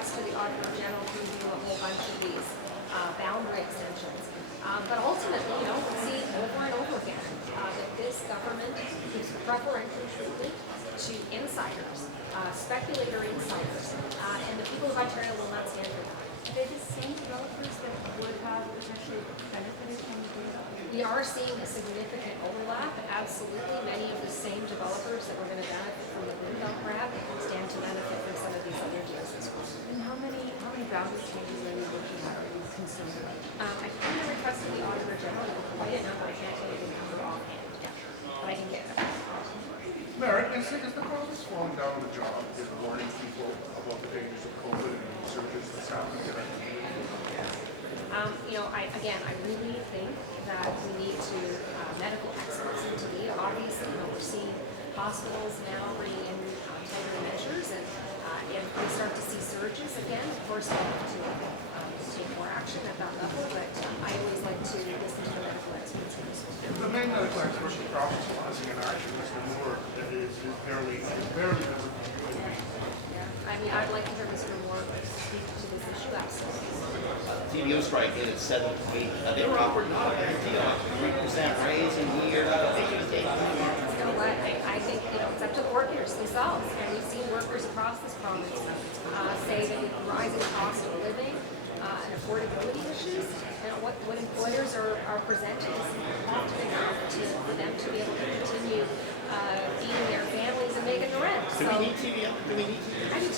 request to the Auditor General to review a whole bunch of these boundary extensions. But ultimately, we see over and over again that this government gives preferential treatment to insiders, speculator insiders, and the people of Ontario will not stand for that. Are they the same developers that would have potentially benefited from the data? We are seeing a significant overlap. Absolutely, many of the same developers that were going to benefit from the Greenbelt grab stand to benefit from some of these other deals as well. And how many boundary changes are you looking at? Are you concerned about? I kind of requested the Auditor General to quite a number. I can't tell you the number offhand, but I can get it. Merritt, is the government slowing down the job in warning people about the dangers of COVID and the surges that's happening in our community? I really think that we need to medical experts in TD. Obviously, we're seeing hospitals now bringing in tighter measures, and if we start to see surges again, of course, we have to take more action at that level. But I always like to listen to the medical experts. The main medical expert for processing and action, Mr. Moore, is barely visible. I'd like to hear Mr. Moore speak to this issue, absolutely. TVO strike in its 7th week. They were offered not a guarantee on 3% raise in year. You know what? I think it's up to the workers themselves, and we've seen workers across this province say that with rising cost of living and affordability issues, what employers are presenting is not enough for them to be able to continue feeding their families and making the rent. Do we need TVO?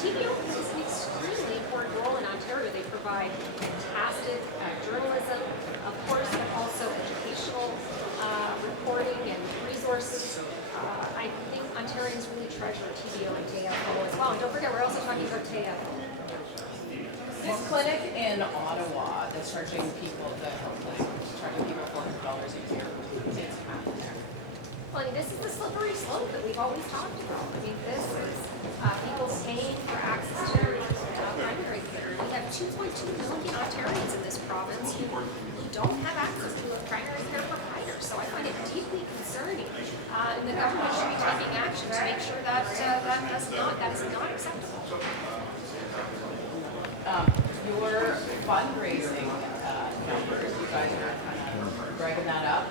TVO plays an extremely important role in Ontario. They provide fantastic journalism, of course, but also educational reporting and resources. I think Ontarians really treasure TVO and TFO as well. And don't forget, we're also talking about TFO. This clinic in Ottawa that's charging people, the health clinic, charging people $400 a year, takes half of there. Well, this is the slippery slope that we've always talked about. This is people paying for access to primary care. We have 2.2 million Ontarians in this province who don't have access to a primary care provider. So I find it deeply concerning, and the government should be taking action to make sure that that is not acceptable. Your fundraising numbers, you guys are kind of bragging that up.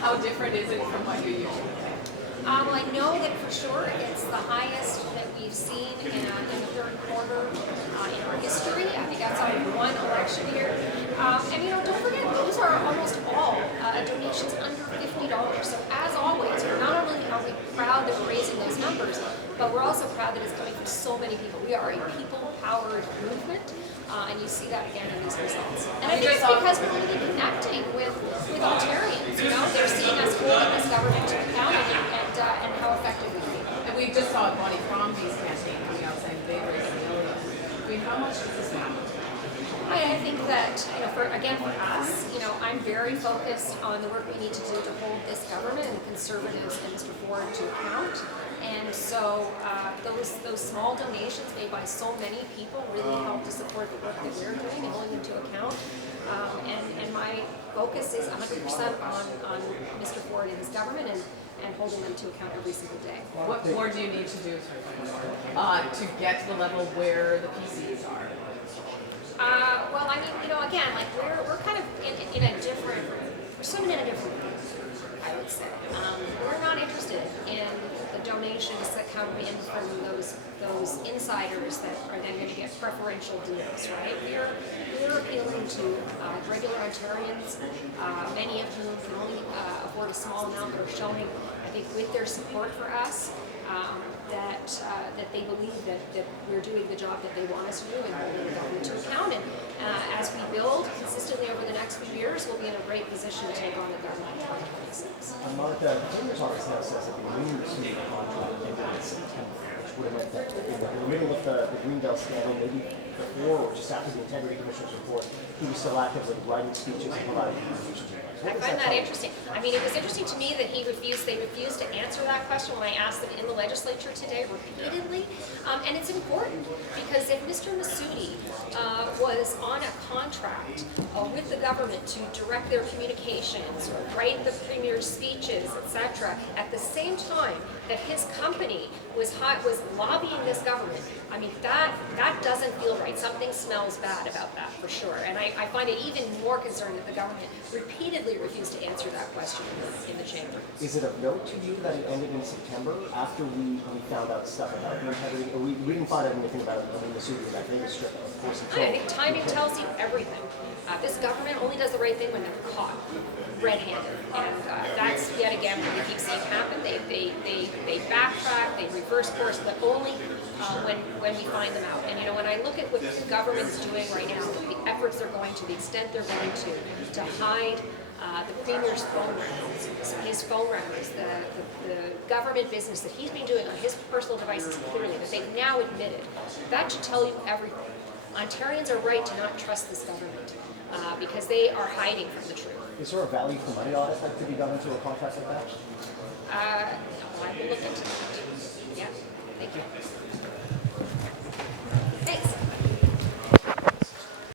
How different is it from what you usually do? I know that for sure it's the highest that we've seen in the third quarter in our history. I think that's on one election year. And don't forget, those are almost all donations under $50. So as always, not only are we proud that we're raising those numbers, but we're also proud that it's coming from so many people. We are a people-powered movement, and you see that again in these results. And I think it's because we're really connecting with Ontarians. They're seeing us holding this government to account and how effective we can be. And we just saw Bonnie Crombie's campaign coming out saying they raised $1 million. I mean, how much does this matter? I think that, for us, I'm very focused on the work we need to do to hold this government and the Conservatives and Mr. Ford to account. And so those small donations made by so many people really help to support the work that we're doing and holding them to account. And my focus is 100% on Mr. Ford and his government and holding them to account every single day. What more do you need to do to get to the level where the PCs are? Again, we're kind of in a different, we're swimming in a different pool, I would say. We're not interested in the donations that come in from those insiders that are then going to get preferential deals, right? We're appealing to regular Ontarians, many of whom can only afford a small amount. They're showing, I think, with their support for us, that they believe that we're doing the job that they want us to do and holding the government to account. And as we build consistently over the next few years, we'll be in a great position to take on the government in 2026. Martha, the Premier's office now says that the union received a contract in September, which would have meant that in the middle of the Greenbelt scandal, maybe before or just after the Integrity Commission's report, he was still actively writing speeches and providing communications. I find that interesting. It was interesting to me that they refused to answer that question when I asked them in the legislature today repeatedly. And it's important because if Mr. Massoudi was on a contract with the government to direct their communications or write the Premier's speeches, etc., at the same time that his company was lobbying this government. I mean, that doesn't feel right. Something smells bad about that, for sure. And I find it even more concerning that the government repeatedly refused to answer that question in the chamber. Is it of note to you that it ended in September after we found out stuff about the integrity? We didn't find out anything about the Subi in that Vegas strip, of course. I think timing tells you everything. This government only does the right thing when they're caught red-handed, and that's yet again what we keep seeing happen. They backtrack, they reverse course, but only when we find them out. And you know, when I look at what the government's doing right now, the efforts they're going to, the extent they're going to hide the premier's phone records, his phone records, the government business that he's been doing on his personal devices clearly, that they've now admitted, that should tell you everything. Ontarians are right to not trust this government because they are hiding from the truth. Is there a value for money audit that could be done into a contract like that? I will look into that. Yeah, thank you.